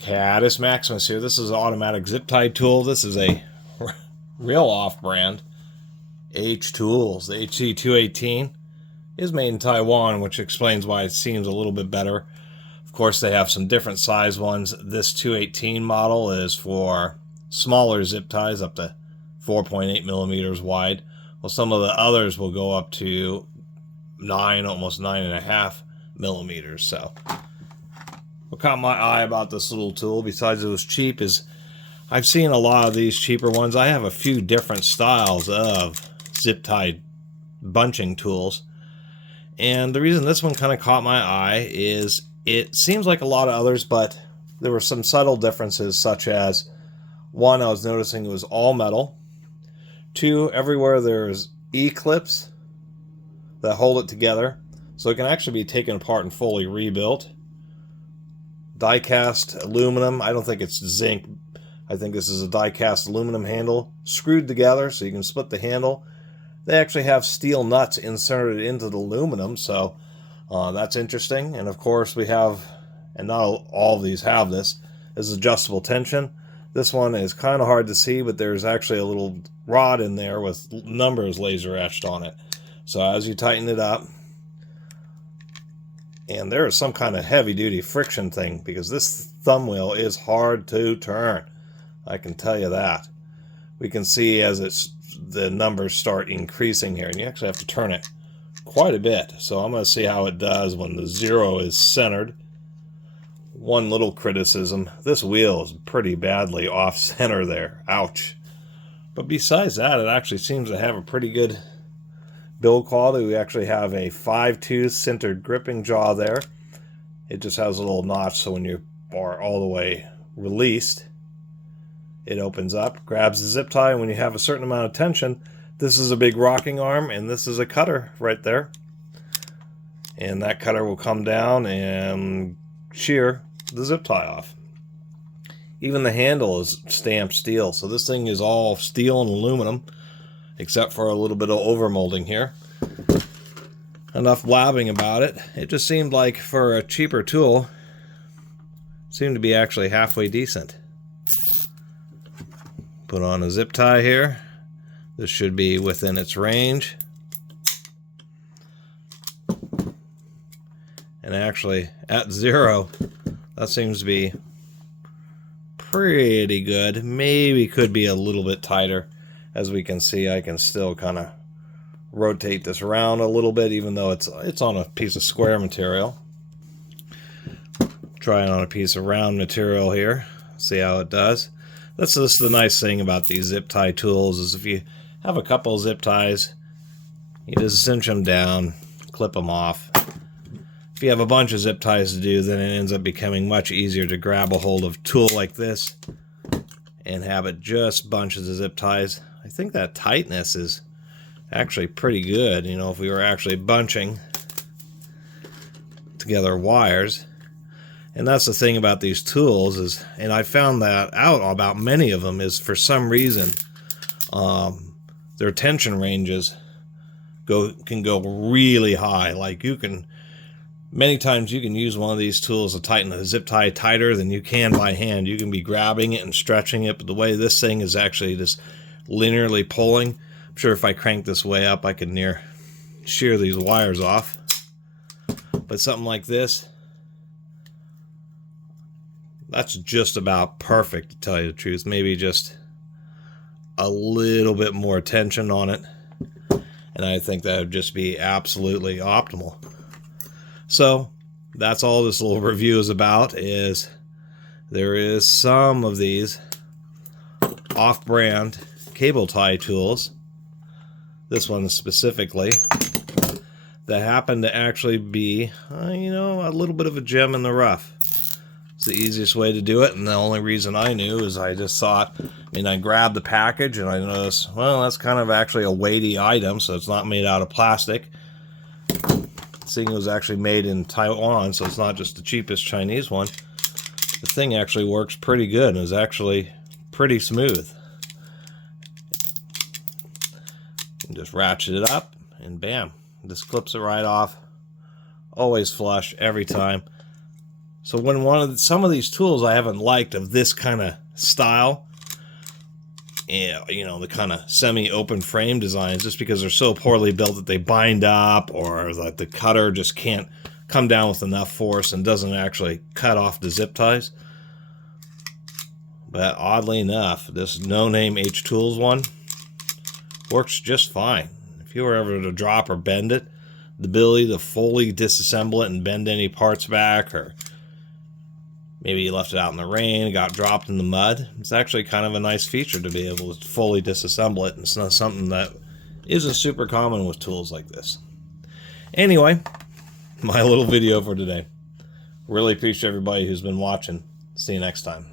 Catus Maximus here. This is an automatic zip tie tool. This is a real off-brand H tools. The HC218 is made in Taiwan, which explains why it seems a little bit better. Of course, they have some different size ones. This 218 model is for smaller zip ties, up to 4.8 millimeters wide. Well, some of the others will go up to 9, almost 9.5 millimeters. So what caught my eye about this little tool, besides it was cheap, is I've seen a lot of these cheaper ones. I have a few different styles of zip tie bunching tools, and the reason this one kind of caught my eye is it seems like a lot of others, but there were some subtle differences, such as, one, I was noticing it was all metal. Two, everywhere there's E-clips that hold it together, so it can actually be taken apart and fully rebuilt. Die-cast aluminum, I don't think it's zinc, I think this is a die-cast aluminum handle, screwed together so you can split the handle. They actually have steel nuts inserted into the aluminum, so that's interesting. And of course we have, and not all of these have this, is adjustable tension. This one is kind of hard to see, but there's actually a little rod in there with numbers laser etched on it. So as you tighten it up, and there is some kind of heavy-duty friction thing, because this thumb wheel is hard to turn. I can tell you that. We can see as the numbers start increasing here, and you actually have to turn it quite a bit. So I'm going to see how it does when the 0 is centered. One little criticism, this wheel is pretty badly off-center there. Ouch. But besides that, it actually seems to have a pretty good build quality. We actually have a 5-tooth centered gripping jaw there. It just has a little notch, so when you are all the way released, it opens up, grabs the zip tie, and when you have a certain amount of tension, this is a big rocking arm, and this is a cutter right there. And that cutter will come down and shear the zip tie off. Even the handle is stamped steel, so this thing is all steel and aluminum, except for a little bit of overmolding here. Enough blabbing about it. It just seemed like, for a cheaper tool, it seemed to be actually halfway decent. Put on a zip tie here. This should be within its range. And actually, at 0, that seems to be pretty good. Maybe could be a little bit tighter. As we can see, I can still kind of rotate this around a little bit, even though it's on a piece of square material. Try it on a piece of round material here. See how it does. That's just the nice thing about these zip tie tools, is if you have a couple of zip ties, you just cinch them down, clip them off. If you have a bunch of zip ties to do, then it ends up becoming much easier to grab a hold of a tool like this and have it just bunches of zip ties. I think that tightness is actually pretty good. You know, if we were actually bunching together wires. And that's the thing about these tools is, and I found that out about many of them, is for some reason their tension ranges can go really high. Like many times you can use one of these tools to tighten a zip tie tighter than you can by hand. You can be grabbing it and stretching it, but the way this thing is actually just linearly pulling, I'm sure if I crank this way up, I could shear these wires off. But something like this, that's just about perfect, to tell you the truth. Maybe just a little bit more tension on it, and I think that would just be absolutely optimal. So that's all this little review is about. Is there is some of these off-brand cable tie tools, this one specifically, that happen to actually be a little bit of a gem in the rough. It's the easiest way to do it, and the only reason I knew is I just thought, I grabbed the package and I noticed, well, that's kind of actually a weighty item, so it's not made out of plastic. Seeing it was actually made in Taiwan, so it's not just the cheapest Chinese one. The thing actually works pretty good and is actually pretty smooth. And just ratchet it up, and bam, this clips it right off. Always flush every time. So when some of these tools I haven't liked of this kind of style, you know, the kind of semi-open frame designs, just because they're so poorly built that they bind up, or that the cutter just can't come down with enough force and doesn't actually cut off the zip ties. But oddly enough, this no-name H-Tools one works just fine. If you were ever to drop or bend it, the ability to fully disassemble it and bend any parts back, or maybe you left it out in the rain, got dropped in the mud, it's actually kind of a nice feature to be able to fully disassemble it. And it's not something that isn't super common with tools like this. Anyway, my little video for today. Really appreciate everybody who's been watching. See you next time.